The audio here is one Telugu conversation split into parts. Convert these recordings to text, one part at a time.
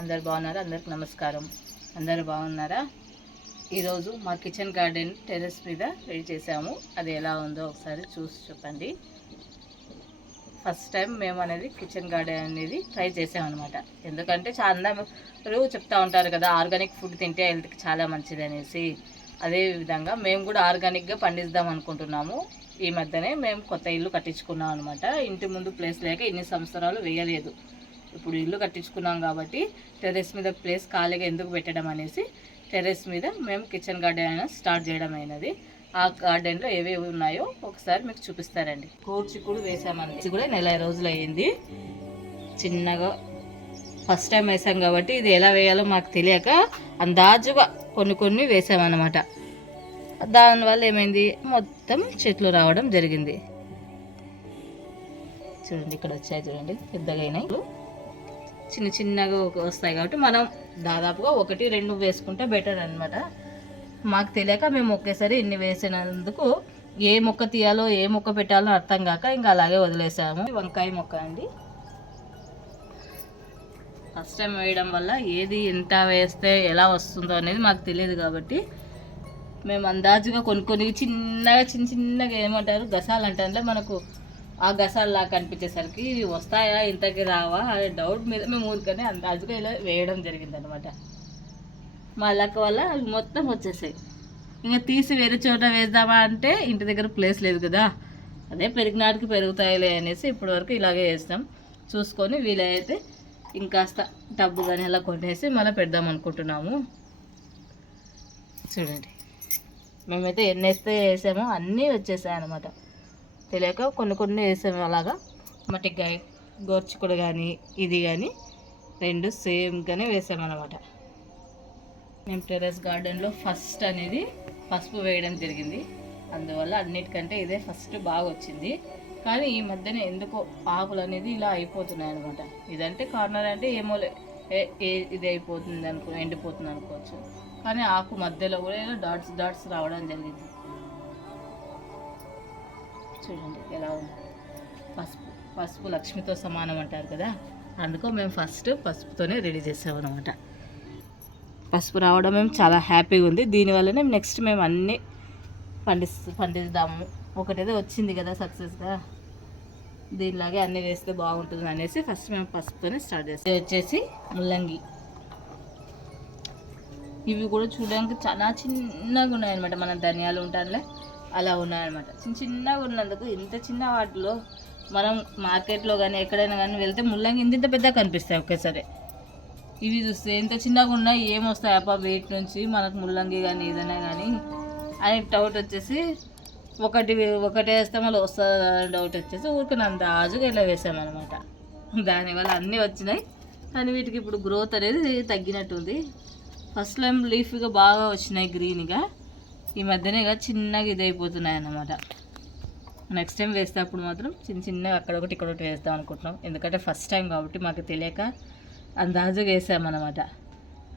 అందరు బాగున్నారా? అందరికి నమస్కారం. అందరు బాగున్నారా? ఈరోజు మా కిచెన్ గార్డెన్ టెర్రస్ మీద రెడీ చేసాము అది ఎలా ఉందో ఒకసారి చూసి చెప్పండి. ఫస్ట్ టైం మేము అనేది కిచెన్ గార్డెన్ అనేది ట్రై చేసామన్నమాట. ఎందుకంటే చాలా అందరూ చెప్తూ ఉంటారు కదా ఆర్గానిక్ ఫుడ్ తింటే హెల్త్కి చాలా మంచిది అనేసి. అదే విధంగా మేము కూడా ఆర్గానిక్గా పండిద్దాం అనుకుంటున్నాము. ఈ మధ్యనే మేము కొత్త ఇల్లు కట్టించుకున్నాం అనమాట ఇంటి ముందు ప్లేస్ లేక ఇన్ని సంవత్సరాలు వేయలేదు. ఇప్పుడు ఇల్లు కట్టించుకున్నాం కాబట్టి టెర్రస్ మీద ప్లేస్ ఖాళీగా ఎందుకు పెట్టడం అనేసి టెర్రస్ మీద మేము కిచెన్ గార్డెన్ అయినా స్టార్ట్ చేయడం అయినది. ఆ గార్డెన్లో ఏవేవి ఉన్నాయో ఒకసారి మీకు చూపిస్తారండి. కోర్చిక్కుడు వేసామని కూడా నెల రోజులు అయ్యింది. చిన్నగా ఫస్ట్ టైం వేసాం కాబట్టి ఇది ఎలా వేయాలో మాకు తెలియక అందాజుగా కొన్ని కొన్ని వేసామన్నమాట దానివల్ల ఏమైంది? మొత్తం చెట్లు రావడం జరిగింది. చూడండి ఇక్కడ వచ్చాయి చూడండి పెద్దగా అయినాయి. చిన్న చిన్నగా ఒక- వస్తాయి కాబట్టి మనం దాదాపుగా ఒకటి రెండు వేసుకుంటే బెటర్ అన్నమాట. మాకు తెలియక మేము ఒకేసారి ఇన్ని వేసినందుకు ఏ మొక్క తీయాలో ఏ మొక్క పెట్టాలో అర్థం కాక ఇంకా అలాగే వదిలేసాము. వంకాయ మొక్క అండి. ఫస్ట్ టైం వేయడం వల్ల ఏది ఎంత వేస్తే ఎలా వస్తుందో అనేది మాకు తెలియదు కాబట్టి మేము అందాజుగా కొన్ని కొన్ని చిన్నగా చిన్న చిన్నగా ఏమంటారు? గసాలు అంటే మనకు. ఆ గసాల్లా కనిపించేసరికి ఇవి వస్తాయా ఇంతకి రావా అనే డౌట్ మీద మేము ఊరికనే అందాజుగా ఇలా వేయడం జరిగింది అనమాట మా లక్క వల్ల అవి మొత్తం వచ్చేసాయి. ఇంకా తీసి వేరే చోట వేద్దామా అంటే ఇంటి దగ్గర ప్లేస్ లేదు కదా. అదే పెరిగినాటికి పెరుగుతాయిలే అనేసి ఇప్పటి వరకు ఇలాగే వేస్తాం చూసుకొని వీలైతే ఇంకాస్త టబ్బు కానీ అలా కొనేసి మళ్ళీ పెడదాం అనుకుంటున్నాము. చూడండి. మేమైతే ఎన్ని వేస్తే వేసామో అన్నీ వచ్చేసాయి అనమాట తెలియక కొన్ని కొన్ని వేసాము అలాగా. మట్టికాయ గోర్చుకుడు కానీ ఇది కానీ రెండు సేమ్గానే వేసామన్నమాట. మేము టెర్రస్ గార్డెన్లో ఫస్ట్ అనేది పసుపు వేయడం జరిగింది. అందువల్ల అన్నిటికంటే ఇదే ఫస్ట్ బాగా వచ్చింది కానీ ఈ మధ్యన ఎందుకో ఆకులు అనేది ఇలా అయిపోతున్నాయి అనమాట ఇదంటే కార్నర్ అంటే ఏమో లే- ఏ- ఇది అయిపోతుంది అనుకో ఎండిపోతుంది అనుకోవచ్చు. కానీ ఆకు మధ్యలో కూడా ఇలా డాట్స్ డాట్స్ రావడం జరిగింది. చూడండి ఎలా ఉంది? పసుపు పసుపు లక్ష్మితో సమానం అంటారు కదా అందుకో మేము ఫస్ట్ పసుపుతోనే రెడీ చేసామన్నమాట పసుపు రావడం మేము చాలా హ్యాపీగా ఉంది. దీనివల్లనే నెక్స్ట్ మేము అన్నీ పండిస్తూ పండిద్దాము. ఒకటేదో వచ్చింది కదా సక్సెస్గా దీనిలాగే అన్నీ వేస్తే బాగుంటుంది అనేసి ఫస్ట్ మేము పసుపుతోనే స్టార్ట్ చేస్తాం ఇది వచ్చేసి ముల్లంగి. ఇవి కూడా చూడడానికి చాలా చిన్నగా ఉన్నాయన్నమాట. మన ధనియాలు ఉంటానులే అలా ఉన్నాయన్నమాట. చిన్న చిన్నగా ఉన్నందుకు ఇంత చిన్న వాటిలో మనం మార్కెట్లో కానీ ఎక్కడైనా కానీ వెళ్తే ముల్లంగి ఇంత ఇంత పెద్దగా కనిపిస్తాయి ఒకేసారి. ఇవి చూస్తే ఎంత చిన్నగా ఉన్నా ఏమొస్తాయి అప్ప వెయిట్ నుంచి? మనకు ముల్లంగి కానీ ఏదైనా కానీ అని డౌట్ వచ్చేసి ఒకటి ఒకటే వేస్తే మళ్ళీ వస్తుందా డౌట్ వచ్చేసి ఊరికి అంత ఆజుగా ఇలా వేసామన్నమాట. దానివల్ల అన్నీ వచ్చినాయి. కానీ వీటికి ఇప్పుడు గ్రోత్ అనేది తగ్గినట్టుంది. ఫస్ట్ టైం లీఫ్గా బాగా వచ్చినాయి గ్రీన్గా ఈ మధ్యనే చిన్నగా ఇది అయిపోతున్నాయి అన్నమాట. నెక్స్ట్ టైం వేస్తే అప్పుడు మాత్రం చిన్న చిన్నగా అక్కడ ఒకటి ఇక్కడ ఒకటి వేస్తాం అనుకుంటున్నాం. ఎందుకంటే ఫస్ట్ టైం కాబట్టి మాకు తెలియక అందాజుగా వేసామన్నమాట.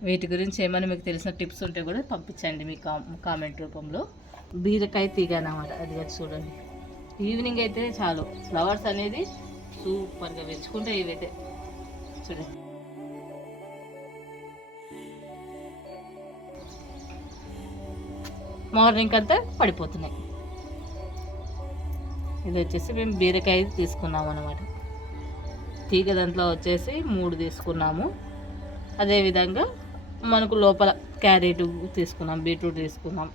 వీటి గురించి ఏమైనా మీకు తెలిసిన టిప్స్ ఉంటే కూడా పంపించండి మీ కా కామెంట్ రూపంలో. బీరకాయ తీగ అన్నమాట. అది కూడా చూడండి. ఈవినింగ్ అయితే చాలు. ఫ్లవర్స్ అనేది సూపర్గా పెంచుకుంటే ఇవైతే. చూడండి. మార్నింగ్ అంతా పడిపోతున్నాయి. ఇది వచ్చేసి మేము బీరకాయ తీసుకున్నాము అనమాట తీగ దాంట్లో వచ్చేసి మూడు తీసుకున్నాము. అదేవిధంగా మనకు లోపల క్యారెట్ తీసుకున్నాం బీట్రూట్ తీసుకున్నాం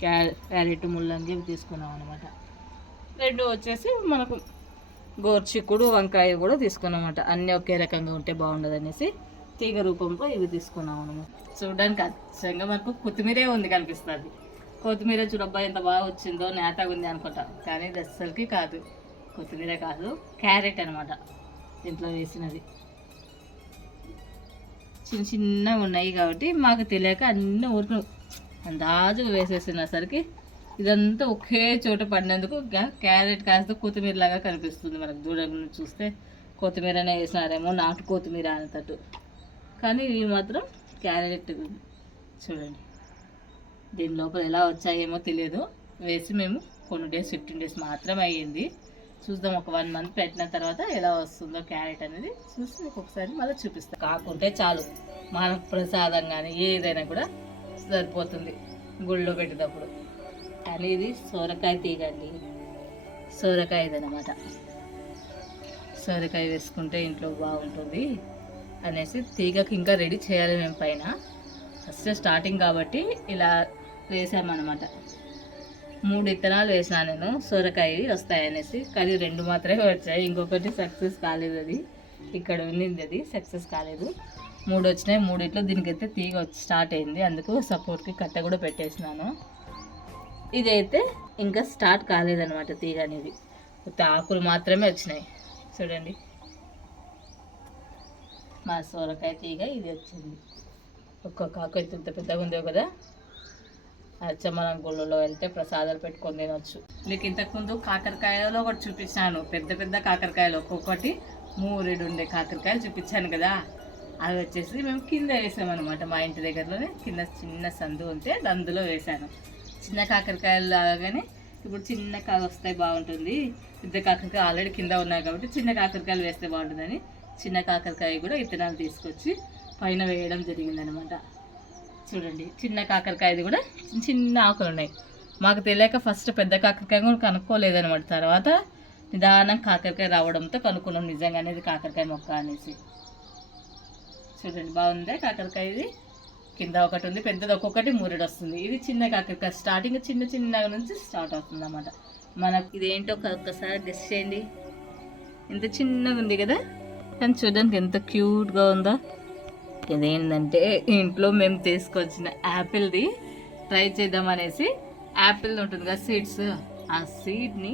క్యారెట్ ముల్లంగి తీసుకున్నాం అనమాట రెండు వచ్చేసి మనకు గోర్చిక్కుడు వంకాయ కూడా తీసుకున్నాం అనమాట అన్నీ ఒకే రకంగా ఉంటే బాగుండదు అనేసి తీగ రూపంలో ఇవి తీసుకున్నాం అనమాట. చూడడానికి అచ్చంగా మనకు కొత్తిమీరే ఉంది కనిపిస్తుంది. కొత్తిమీర చూడబ్బా ఎంత బాగా వచ్చిందో నేతగా ఉంది అనుకుంటా. కానీ ఇది అస్సలకి కాదు. కొత్తిమీర కాదు క్యారెట్ అనమాట దీంట్లో వేసినది. చిన్న చిన్నగా ఉన్నాయి కాబట్టి మాకు తెలియక అన్ని ఊరికి అందాజుగా వేసేసినసరికి ఇదంతా ఒకే చోట పడినందుకు క్యారెట్ కాస్త కొత్తిమీర లాగా కనిపిస్తుంది. మనకు దూరం నుంచి చూస్తే కొత్తిమీరనే వేసినారేమో నాటు కొత్తిమీర అనేటట్టు. కానీ ఇవి మాత్రం క్యారెట్ చూడండి. దీని లోపల ఎలా వచ్చాయేమో తెలియదు. వేసి మేము కొన్ని డేస్ ఫిఫ్టీన్ డేస్ మాత్రమే అయ్యింది. చూద్దాం ఒక వన్ మంత్ పెట్టిన తర్వాత ఎలా వస్తుందో క్యారెట్ అనేది చూసి మీకు ఒకసారి మళ్ళీ చూపిస్తాం కాకుంటే చాలు మన ప్రసాదం కానీ ఏదైనా కూడా సరిపోతుంది గుళ్ళో పెట్టేటప్పుడు. కానీ ఇది సోరకాయ తీగండి సోరకాయ ఇదనమాట సోరకాయ వేసుకుంటే ఇంట్లో బాగుంటుంది. అనేసి తీగకి ఇంకా రెడీ చేయాలి మేము పైన. ఫస్ట్ స్టార్టింగ్ కాబట్టి ఇలా వేసామన్నమాట. మూడు ఇత్తనాలు వేసాను నేను సొరకాయ వస్తాయనేసి కానీ రెండు మాత్రమే వచ్చాయి. ఇంకొకటి సక్సెస్ కాలేదు అది. ఇక్కడ ఉన్నింది అది సక్సెస్ కాలేదు. మూడు వచ్చినాయి. మూడిట్లో దీనికైతే తీగ వచ్చి స్టార్ట్ అయింది. అందుకు సపోర్ట్కి కట్ట కూడా పెట్టేసినాను. ఇదైతే ఇంకా స్టార్ట్ కాలేదన్నమాట తీగ అనేది. కొత్త ఆకులు మాత్రమే వచ్చినాయి. చూడండి. మా సొరకాయ తీగ ఇది వచ్చింది. ఒక్కొక్క ఆకు అయితే పెద్దగా ఉందో కదా? అచ్చమ్మలం గుళ్ళలో వెళ్తే ప్రసాదాలు పెట్టుకొని తినొచ్చు. మీకు ఇంతకుముందు కాకరకాయలో ఒకటి చూపించాను. పెద్ద పెద్ద కాకరకాయలు ఒక్కొక్కటి మూరెడు ఉండే కాకరకాయలు చూపించాను కదా? అవి వచ్చేసి మేము కింద వేసామన్నమాట మా ఇంటి దగ్గరలోనే. కింద చిన్న సందు ఉంటే అందులో వేసాను. చిన్న కాకరకాయలు లాగానే ఇప్పుడు చిన్న కాయ వస్తాయి బాగుంటుంది. పెద్ద కాకరకాయ ఆల్రెడీ కింద ఉన్నాయి కాబట్టి చిన్న కాకరకాయలు వేస్తే బాగుంటుందని చిన్న కాకరకాయ కూడా విత్తనాలు తీసుకొచ్చి పైన వేయడం జరిగిందనమాట చూడండి చిన్న కాకరకాయది కూడా చిన్న చిన్న ఆకులు ఉన్నాయి. మాకు తెలియక ఫస్ట్ పెద్ద కాకరకాయ కూడా కనుక్కోలేదనమాట తర్వాత నిదానం కాకరకాయ రావడంతో కనుక్కున్నాం నిజంగానే ఇది కాకరకాయ మొక్క అనేసి. చూడండి బాగుందా కాకరకాయ ఇది కింద ఒకటి ఉంది పెద్దది ఒక్కొక్కటి మూరెడు వస్తుంది. ఇది చిన్న కాకరకాయ స్టార్టింగ్ చిన్న చిన్న నుంచి స్టార్ట్ అవుతుంది అన్నమాట మనకు ఇదేంటో ఒక్కసారి గెస్ చేయండి. ఇంత చిన్నగా ఉంది కదా? కానీ చూడడానికి ఎంత క్యూట్గా ఉందో? ఇదేంటంటే ఇంట్లో మేము తీసుకొచ్చిన యాపిల్ది ట్రై చేద్దాం అనేసి యాపిల్ ఉంటుంది కదా సీడ్స్ ఆ సీడ్ని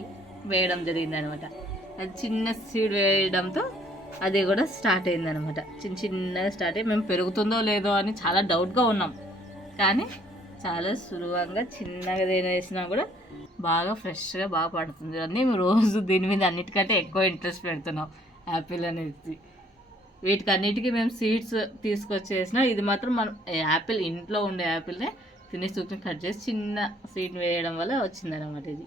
వేయడం జరిగింది అనమాట అది చిన్న సీడ్ వేయడంతో అది కూడా స్టార్ట్ అయింది అనమాట చిన్న చిన్నగా స్టార్ట్ అయ్యి మేము పెరుగుతుందో లేదో అని చాలా డౌట్గా ఉన్నాం. కానీ చాలా సులభంగా చిన్నగా దేని వేసినా కూడా బాగా ఫ్రెష్గా బాగా పడుతుంది. అన్నీ మేము రోజు దీని మీద అన్నిటికంటే ఎక్కువ ఇంట్రెస్ట్ పెడుతున్నాం. యాపిల్ అనేది. వీటికి అన్నిటికీ మేము సీడ్స్ తీసుకొచ్చేసిన ఇది మాత్రం మనం యాపిల్ ఇంట్లో ఉండే యాపిల్నే తిని సూక్ని కట్ చేసి చిన్న సీడ్ వేయడం వల్ల వచ్చిందనమాట ఇది.